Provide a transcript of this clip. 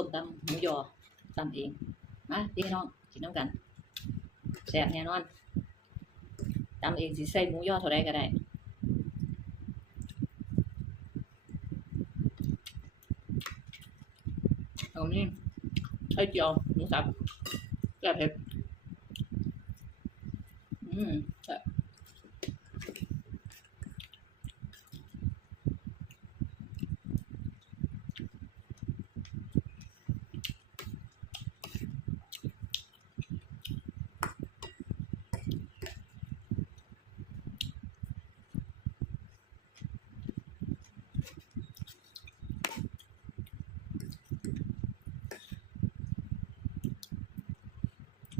ส้มตำหมูยอตำเองมาพี่น้องกินน้ำกันแซ่บแน่นอนตำเองสิใส่หมูยอเท่าไรก็ได้เอานี่ไข่เจียวหมูสับแซ่บเผ็ดแซ่บ